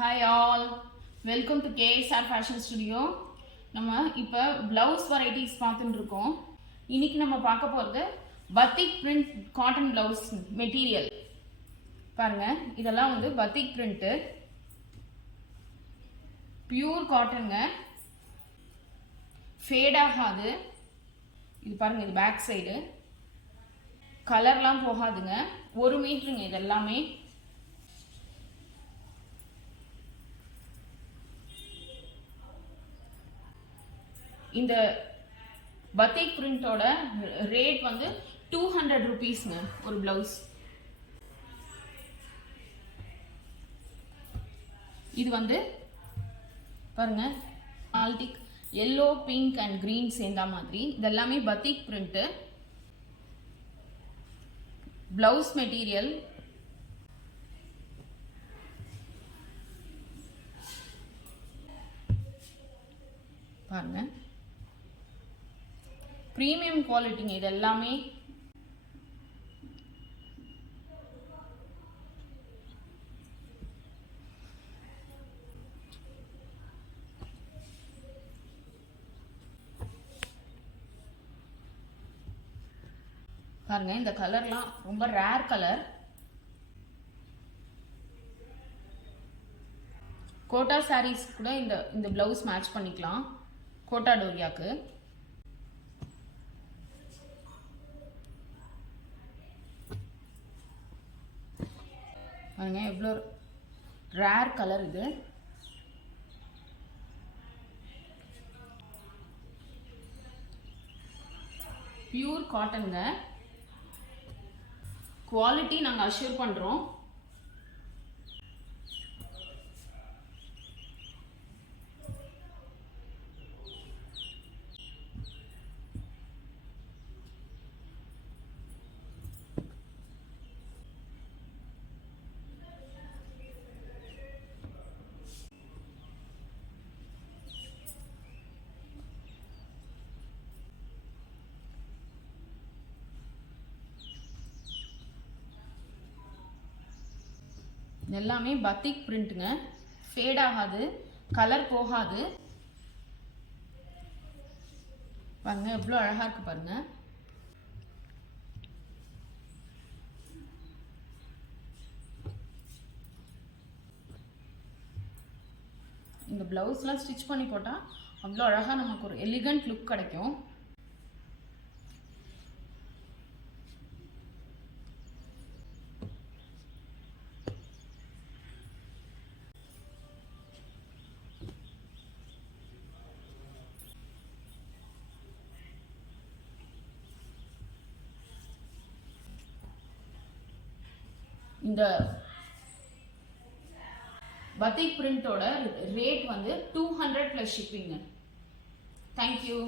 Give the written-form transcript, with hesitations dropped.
Hi all, welcome to KSR Fashion Studio. நம்ம இப்போ blouse varieties பார்த்துட்டு இருக்கோம். இன்னைக்கு நம்ம பார்க்க போறது batik print cotton blouse material. பாருங்க, இதெல்லாம் வந்து batik print pure cottonங்க. fade ஆகாது. இது பாருங்க, இது பேக் சைடு. கலர்லாம் போகாதுங்க. 1 மீட்டருங்க இது எல்லாமே. இந்த batik print ஓட ரேட் வந்து 200 rupeesங்க ஒரு blouse. இது வந்து பாருங்க, ஆல்டிக் yellow, pink and green சேர்ந்த மாதிரி. இதெல்லாமே batik print. blouse material. பாருங்க, premium quality இது எல்லாமே. பாருங்க, இந்த கலர்லாம் ரொம்ப ரேர் கலர். கோட்டா sarees கூட இந்த blouse மேட்ச் பண்ணிக்கலாம். கோட்டா டோரியாக்கு பாருங்க, எவ்வளோ ரேர் கலர் இது. பியூர் காட்டனுங்க. குவாலிட்டி நாங்கள் அஷ்யூர் பண்ணுறோம். எல்லாமே batik printங்க. ஃபேட் ஆகாது, கலர் போகாது. பாருங்க, எவ்வளோ அழகா இருக்கு பாருங்க. இந்த பிளவுஸ்லாம் ஸ்டிச் பண்ணி போட்டால் அவ்வளோ அழகா நமக்கு ஒரு எலிகண்ட் லுக் கிடைக்கும். இந்த batik print ஓட ரேட் வந்து 200 plus shipping. Thank you.